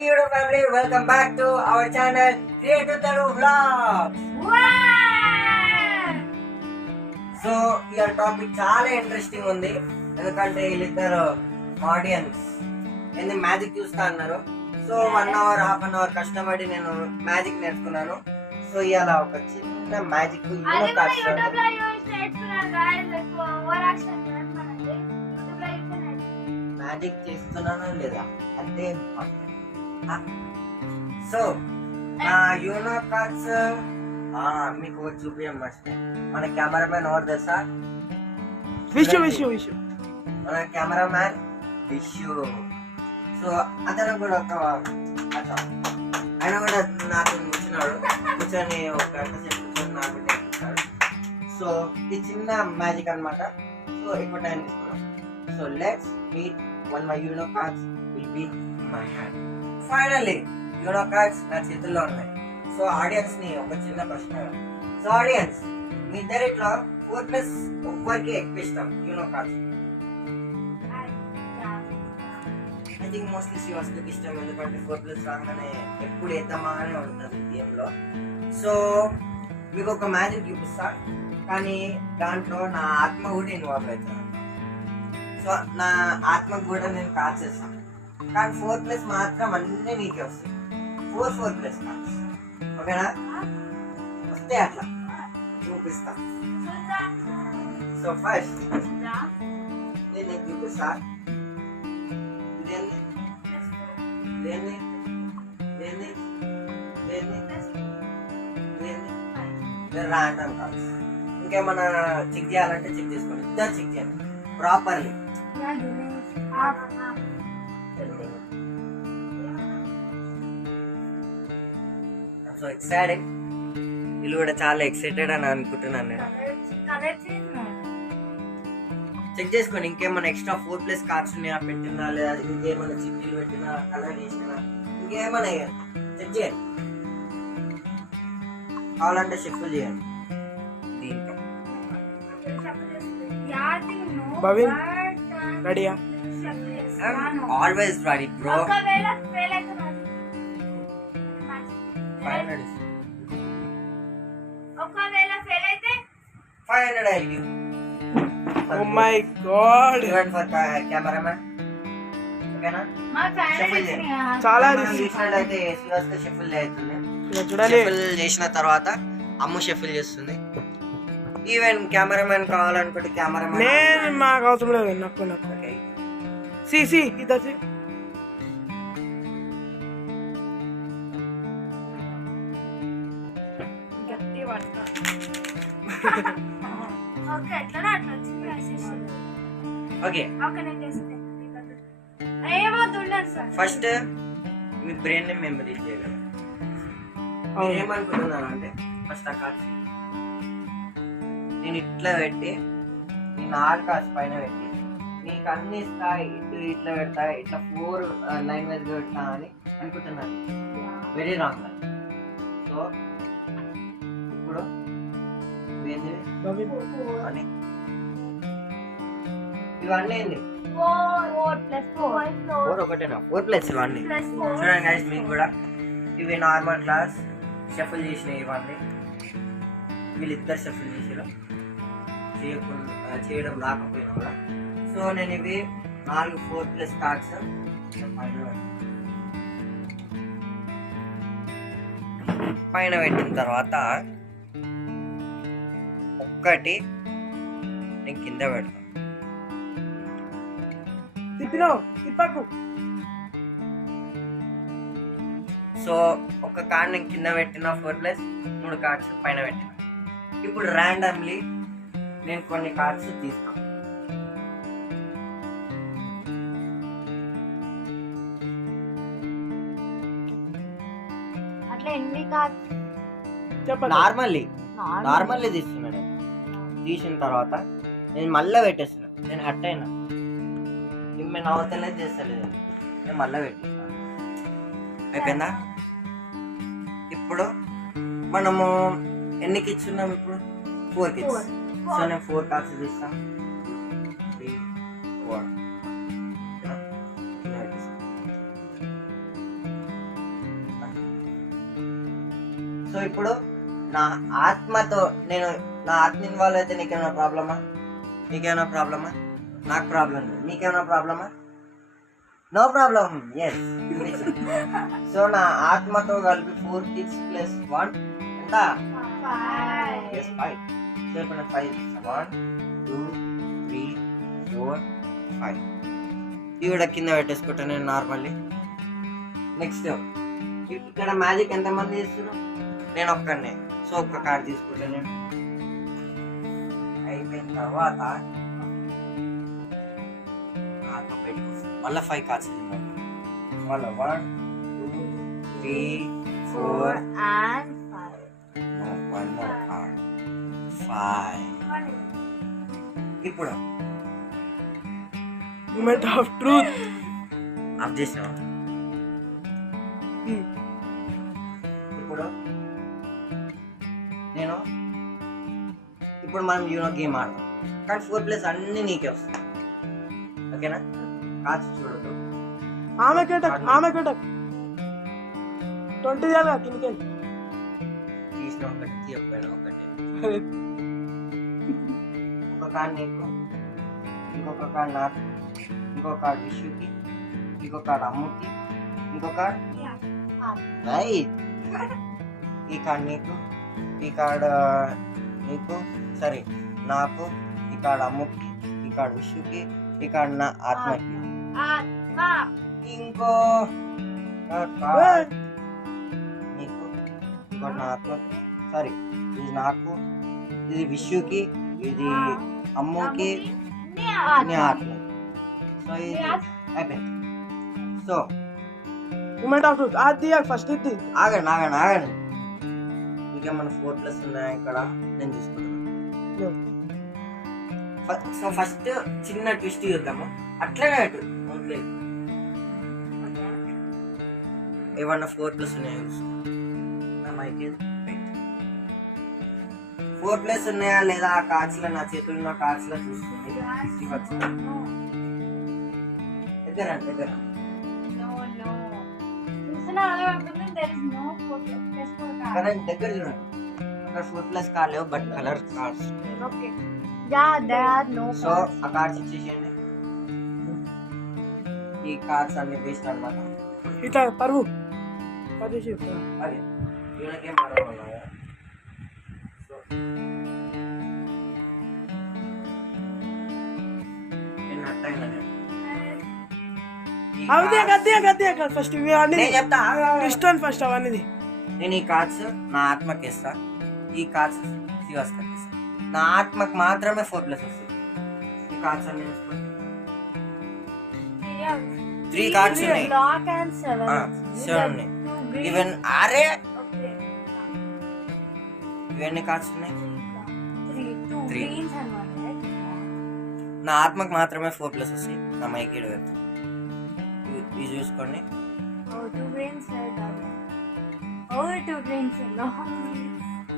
YouTube family, welcome back to our channel Creative Taru Vlogs. So ఇవాళ topic చాలా interesting ఉంది. ఎందుకంటే వీళ్ళిద్దరు ఆడియన్స్ ఏంది మ్యాజిక్ చూస్తా అన్నారు. So 1 hour half an hour కష్టపడి నేను మ్యాజిక్ నేర్చుకున్నాను. సో ఇవాళ ఒక చిన్న మ్యాజిక్ మ్యాజిక్ చేస్తున్నాను లేదా అంతే. సో యూనో కార్డ్స్ మీకు చూపించం మర్చిపోయి మన కెమెరామెన్ ఎవరు తెలుసా? విషు మన కెమెరామ్యాన్ విషు. సో అతను కూడా ఒక ఆయన కూడా నాకు కూర్చొని ఒక గంట సేపు కూర్చొని నాకు నేర్పిస్తాడు. సో ఇది చిన్న మ్యాజిక్ అన్నమాట. సో ఇప్పుడు టైం తీసుకున్నాం. So let's meet one my you know cards will be my hand. Finally you know cards నా చేతుల్లో ఉన్నాయి. సో ఆడియన్స్ ని ఒక చిన్న ప్రశ్న. సో ఆడియన్స్, మీ ఇద్దరిట్లో 4+ ఒక్కరికి ఎక్కువ ఇష్టం Uno cards? I think mostly శ్రీవాస్తవకి ఇష్టం. ఎందుకంటే 4+ రాగానే ఎప్పుడు ఎత్తమానే ఉంటుంది గేమ్ లో. సో మీకు ఒక మ్యాజిక్ చూపిస్తా, కానీ దాంట్లో నా ఆత్మ కూడా ఇన్వాల్వ్ అవుతాను. సో నా ఆత్మకు కూడా నేను కార్డ్స్ ఇస్తాను, కానీ 4+ మాత్రం అన్నీ నీకే వస్తాయి. 4+ కార్డ్స్ ఓకేనా? వస్తే అట్లా చూపిస్తా. సో ఫస్ట్ నేను చూపిస్తా. Random cards. ఇంకేమన్నా చెక్ చేయాలంటే చెక్ చేసుకోండి. ఇద్దరు చెక్ చేయండి ప్రాపర్లీ. సో ఎక్సైటెడ్, వీళ్ళు కూడా చాలా ఎక్సైటెడ్ అని అనుకుంటున్నాను నేను. చెక్ చేసుకోండి ఇంకేమైనా ఎక్స్ట్రా 4+ కార్డ్స్ ఉన్నాయా పెట్టినా, లేదా ఇంకేమైనా చిట్టీలు పెట్టినా, కలర్ చేసినా, ఇంకేమైనా చెక్ చేయండి. కావాలంటే షఫుల్ చేయండి. దీంట్లో రెడీయా? Always ready bro. 500 I give. Oh my god. Even for cameraman. ఓకేనా? చాలా అయితే శ్రీవాస్త షఫుల్ అవుతుంది. షఫుల్ చేసిన తర్వాత అమ్ము షఫుల్ చేస్తుంది. ఈవెన్ కెమెరామెన్ కావాలనుకుంటే కెమెరామెన్. నేను మాకు అవసరం లేదు. నాకు సి ఇద్దరు ఓకే. ఫస్ట్ మీ బ్రెయిన్ ని మెమరీ చేయగలరు. ఏమనుకుంటున్నాను అంటే ఫస్ట్ ఆ కార్డ్స్ నేను ఇట్లా పెట్టి, నేను 4 కార్డ్స్ పైన పెట్టి నీకు అన్ని ఇస్తా, ఇట్లా పెడతా, ఇట్లా 4 లైన్ వైజ్ పెడతా అని అనుకుంటున్నాను. Very wrong. సో ఇప్పుడు అని ఇవన్నీ ఏంది? 4 ఒకటేనా? 4+ ఇవన్నీ చూడండి గైస్. మీకు కూడా ఇవి నార్మల్ క్లాస్ షఫుల్ చేసినవి. ఇవన్నీ వీళ్ళిద్దరు షఫుల్ చేసారు, చేయడం రాకపోయినా కూడా. సో నేను ఇవి 4 4+ కార్డ్స్ పైన పెట్టిన తర్వాత ఒక్కటి నేను కింద పెడతాను. సో ఒక కార్డ్ నేను కింద పెట్టిన 4+, 3 కార్డ్స్ పైన పెట్టిన. ఇప్పుడు ర్యాండమ్లీ నేను కొన్ని కార్డ్స్ తీస్తాను. నార్మల్లీ తీస్తున్నాను. తీసిన తర్వాత నేను మళ్ళీ పెట్టేస్తున్నాను. నేను హట్ అయినా నేను అవతలే చేస్తలేదు, నేను మళ్ళీ పెట్టేస్తాను. అయిపోయిందా? ఇప్పుడు మనము ఎన్నికి ఇచ్చున్నాం? ఇప్పుడు 4 ఇచ్చి. సో నేను 4 కార్డ్స్ తీస్తాను. 3, 4 సో ఇప్పుడు నా ఆత్మతో నేను నా ఆత్మ ఇన్వాల్వ్ అయితే నీకేమైనా ప్రాబ్లమా? నీకేమైనా ప్రాబ్లమా? నాకు ప్రాబ్లం లేదు. నీకేమైనా ప్రాబ్లమా? No problem. ఎస్. సో నా ఆత్మతో కలిపి 4 kids plus 1 ఎంత? 5. సో ఇప్పుడు 5 1 2 3 4 5 ఇవి కూడా కింద పెట్టేసుకుంటాను నేను నార్మల్లీ. నెక్స్ట్ ఇక్కడ మ్యాజిక్ ఎంతమంది చేస్తున్నారు? నేను ఒక్కనే. సో ఒక్క కార్డ్ తీసుకుంటాను నేను. అయిపోయిన తర్వాత ఆత్మ పెట్టుకో. మళ్ళీ 5 కార్డ్స్ మళ్ళీ 1 2 3 4 and 5. one more card 5. ఇప్పుడు మూమెంట్ ఆఫ్ ట్రూత్. ఆఫ్ చేసావా? ఇప్పుడు నేను ఇప్పుడు మనం యూనో గేమ్ ఆడదాం, కానీ 4 ప్లేస్ అన్ని నీకే వస్తాయి. ఓకేనా? కాచి చూడదు. ఆమె కటక్ 20 చేయాలి కిందకి. తీసిన ఒకటి తీయకపోయినా ఒకటే. ఒక కార్డ్ నీకు, ఇంకొక కార్డ్ నాకు, ఇంకొక కార్డ్ విష్యుకి, ఇంకొక కార్డ్ అమ్ముకి, ఇంకొక కార్డ్ రైట్. ఈ కార్డ్ నీకు, ఈ కార్డ్ నీకు, సరే నాకు, ఈ కార్డ్ అమ్ముకి, ఈ కార్డ్ విష్యుకి, ఈ కార్డ్ నా ఆత్మకి, ఇంకో కార్డ్ నీకు, ఇంకోటి నా ఆత్మకి. సారీ, ఇది నాకు, ఇది విష్యుకి, ఇది అమ్ముకి, నీ ఆత్మకి. సో ఇది అయిపోయింది. సో మూమెంట్ ఆఫ్ ట్రూత్ అది ఫస్ట్ ఇది. ఆగండి. ఇంకేమన్నా 4 ప్లస్ ఉన్నాయా ఇక్కడ? నేను చూసుకుంటున్నాను. సో ఫస్ట్ చిన్న ట్విస్ట్ చూద్దాము. అట్లనే అటు ఏమన్నా 4 ప్లస్ ఉన్నాయా? 4 ప్లస్ ఉన్నాయా లేదా ఆ కార్డ్స్ లో, నా చేతుల్లో ఉన్న కార్డ్స్ లో చూస్తుంది. దగ్గర కరెంట్ దగ్గర చూడండి. అక్కడ 4 ప్లస్ కార్డ్ లేవు, బట్ కలర్ కార్డ్స్. సో ఆ కార్డ్స్ ఇచ్చేసేయండి. ఈ కార్డ్స్ అన్ని వేస్ట్ అన్నమాట. ఇట్లా పరువు అదే వీళ్ళకేం అడగమన్నాయా? సో నేను అట్టయినా అదే ఫస్ట్ నేను చెప్తా. ఇష్టం ఫస్ట్ అవన్నీ. నేను ఈ కార్డ్స్ నా ఆత్మకి ఇస్తా, ఈ కార్డ్స్ శివాస్కర్కి ఇస్తా. నా ఆత్మకి మాత్రమే 4 ప్లస్ వస్తుంది. ఈ కార్డ్స్ అన్ని 3 కార్డ్స్ ఉన్నాయి. 7 ఉన్నాయి. ఈవెన్ అరే ఇవన్నీ కార్డ్స్ ఉన్నాయి. 3 నా ఆత్మకి మాత్రమే 4 ప్లస్ వస్తాయి. నా మైకి ఇది చూసుకోండి.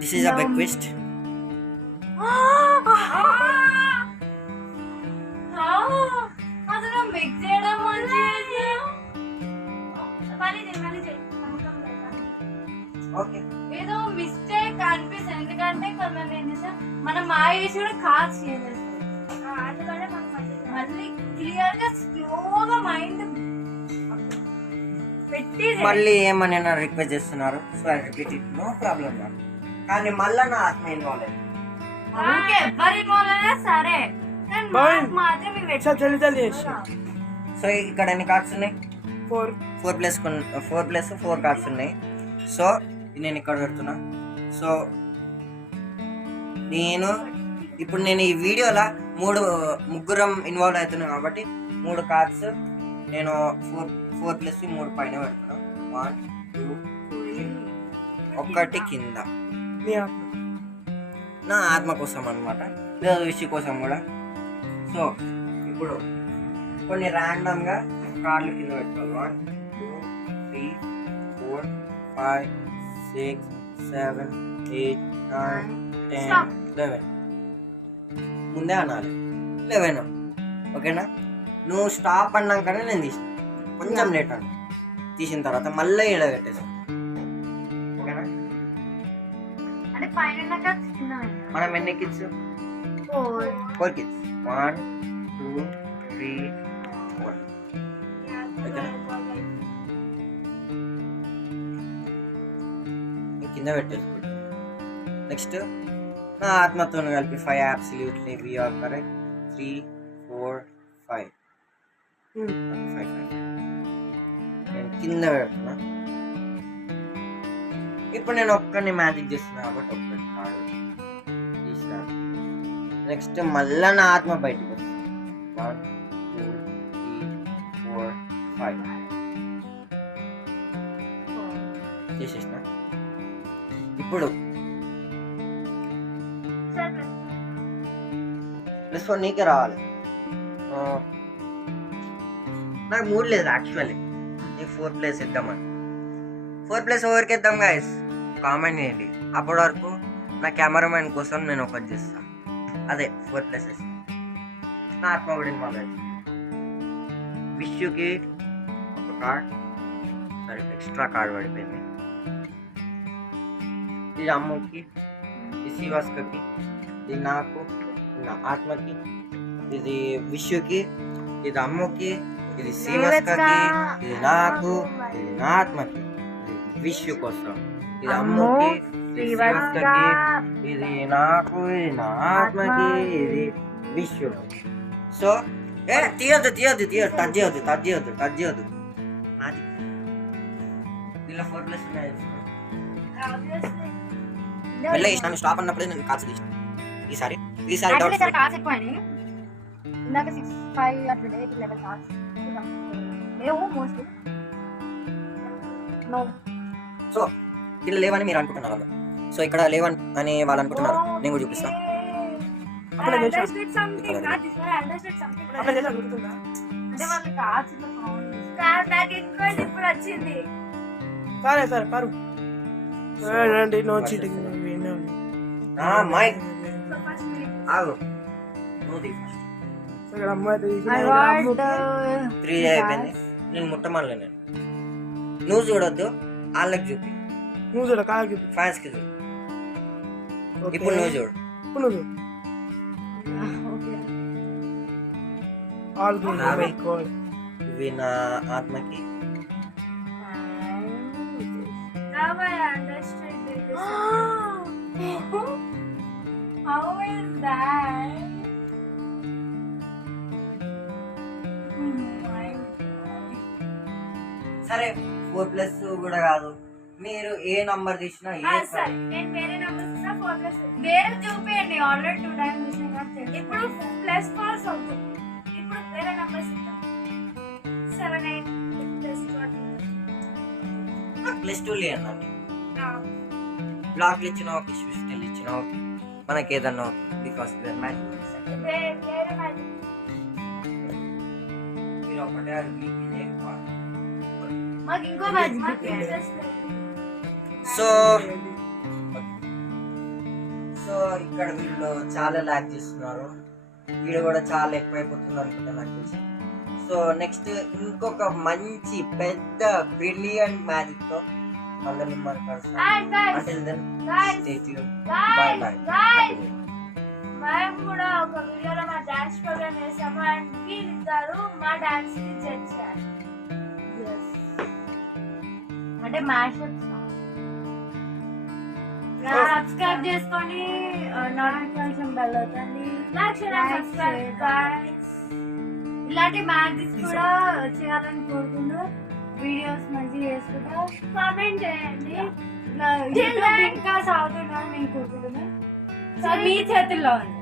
This is a big twist. Okay, ఏదో మిస్టేక్ అనిపిస్తుంది. ఎందుకంటే కొంతమంది ఏం చేస్తారు, మనం మాయ వేసి కూడా కార్డ్స్ చేసేస్తాం. మళ్ళీ క్లియర్ గా స్లోగా మైండ్ పెట్టి మళ్ళీ ఏమని రిక్వెస్ట్ చేస్తున్నారు. So I repeat it, no problem. కానీ మళ్ళీ నా ఆత్మ ఇన్వాల్వ్ అయింది. ఓకే, ఎవరి ఇన్వాల్వ్ అయినా సరే, కానీ మాకు మాత్రం ఇవి జల్దీ చేసి. సో ఇక్కడ ఎన్ని కార్డ్స్ ఉన్నాయి? 4 ప్లస్ 4 కార్డ్స్ ఉన్నాయి. సో నేను ఇక్కడ పెడుతున్నా. సో ఇప్పుడు నేను ఈ వీడియోలో ముగ్గురం ఇన్వాల్వ్ అవుతున్నాం కాబట్టి 3 కార్డ్స్ నేను 4 ప్లస్ 3 పైన పెడుతున్నాను. 1 2 3 ఒక్కటి కింద నా ఆత్మ కోసం అనమాట, లేదా విషి కోసం కూడా. సో ఇప్పుడు కొన్ని ర్యాండమ్గా కార్డులు కింద పెట్టుకోవాలి. 1 2 3 4 5 6 7 8 9 10 11 ముందే అనాలి 11. ఓకేనా? నువ్వు స్టాప్ అన్నాకనే నేను తీసిన, కొంచెం లేట్ అన్నా. తీసిన తర్వాత మళ్ళీ పెట్టేసాను. ఓకేనా? పైన కట్స్ కింద మనం ఎన్ని కిడ్స్? 4 kids. 1 2 3 4. కింద పెట్టేసుకుంటాం. నెక్స్ట్ నా ఆత్మతో కలిపి 5 అబ్సల్యూట్లీ వి ఆర్ కరెక్ట్. 3 4 5 5 నేను కింద పెడుతున్నా. ఇప్పుడు నేను ఒక్కడిని మ్యాజిక్ చేస్తున్నా కాబట్టి ఒక్కటి కాదు తీసిన. నెక్స్ట్ మళ్ళా నా ఆత్మ బయటకు వస్తుంది. 1 2 3 4 5 చేసేసిన. ఇప్పుడు +1 నీకే రావాలి. నాకు మూడ్ లేదు యాక్చువల్లీ. నీకు 4 ప్లేస్ ఇద్దామని. 4 ప్లేస్ ఎవరికి ఇద్దాం గైస్? కామెంట్ చేయండి. అప్పటి వరకు నా కెమెరామెన్ కోసం నేను ఒకటి చేస్తాను. అదే 4 ప్లేసెస్. నా ఆత్మ పడింది మళ్ళీ. విష్యుకి ఒక కార్డ్, సరే ఎక్స్ట్రా కార్డ్ పడిపోయింది. ఇది అమ్మకి, ఇది శివాస్కకి, ఇది నాకు, నా ఆత్మకి, ఇది విష్యుకి, ఇది అమ్మకి, ఇది శివాస్కకి, ఇది నాకు, ఇది నా ఆత్మకి, ఇది విష్యు కోసం, ఇది అమ్మకి, ఇది శివాస్కకి, ఇది నాకు, ఇది నా ఆత్మకి, ఇది విష్యు. సో తీయద్దు టచ్ చేయొద్దు. నాది ఇలా 4 ప్లస్ ఉన్నాయి. మెల్లగా ఇష్టం స్టాప్ అన్నప్పుడే నేను కాల్స్ తీసిన. ఈసారి కార్డ్స్ ఎక్కువని ఇందాక 6 5 అట్లా 8 11 కార్డ్స్ లేవు మోస్ట్లీ. నో. సో ఇలా లేవని మీరు అనుకుంటున్నారు వాళ్ళు. సో ఇక్కడ లేవని అని వాళ్ళు అనుకుంటున్నారు. నేను కూడా చూపిస్తాను. అంటే వాళ్ళ కార్డ్స్ నాకు ఎక్కువ ఇప్పుడు వచ్చింది. సరే పరు నో చీటింగ్. మైక్ ఆగు. ఇక్కడ అమ్మాయి 3 అయిపోయింది. నేను ముట్టమల్లే. నేను నువ్వు చూడొద్దు, వాళ్ళకి చూపి. నువ్వు చూడ కాకి ఫ్యాన్స్ కి చూడు. ఇప్పుడు నువ్వు చూడు. ఇవి నా ఆత్మకి. How is that? సరే 4 ప్లస్ కూడా కాదు. మీరు ఏ నంబర్ తీసినా నేను వేరే నంబర్ ఇస్తా. 4 ప్లస్ వేరే చూపియండి. ఆల్రెడీ 2 టైమ్స్ చూసాను కాబట్టి ఇప్పుడు ప్లస్ ఫాల్స్ అవుతుంది. ఇప్పుడు వేరే నంబర్స్ ఇస్తా. 7 8 +2 లేదండి. బ్లాక్లు ఇచ్చినావు, క్రిస్టల్ ఇచ్చినావు, మనకి ఏదన్నా బికాస్ మీరు ఒకటే మాకు ఇంకో మ్యాజిక్. సో ఇక్కడ వీళ్ళు చాలా ల్యాక్ చేస్తున్నారు. వీడు కూడా చాలా ఎక్కువైపోతుంది అనుకుంటా నాకు తెలిసి. సో నెక్స్ట్ ఇంకొక మంచి పెద్ద బ్రిలియంట్ మ్యాజిక్ తో మళ్ళీ మిమ్మల్ని కలుస్తాను. Until then, stay tuned. Bye. మేము కూడా ఒక వీడియోలో మా డాన్స్ ప్రోగ్రామ్ చేసాము అండ్ వీళ్ళిద్దరు మా డాన్స్ ని జడ్జ్ చేయాలి. అంటే మ్యాషప్ సబ్స్క్రైబ్ చేసుకొని నోటిఫికేషన్ బెల్ అవుతుంది. ఇలాంటి మ్యాజిక్స్ కూడా చేయాలని కోరుకుంటూ వీడియోస్ మంచిగా చేసుకుంటా కామెంట్ చేయండి. ఇంకా సాగుతున్నాను నేను కోరుకుంటున్నాను. సో మీ చేతుల్లో ఉంది.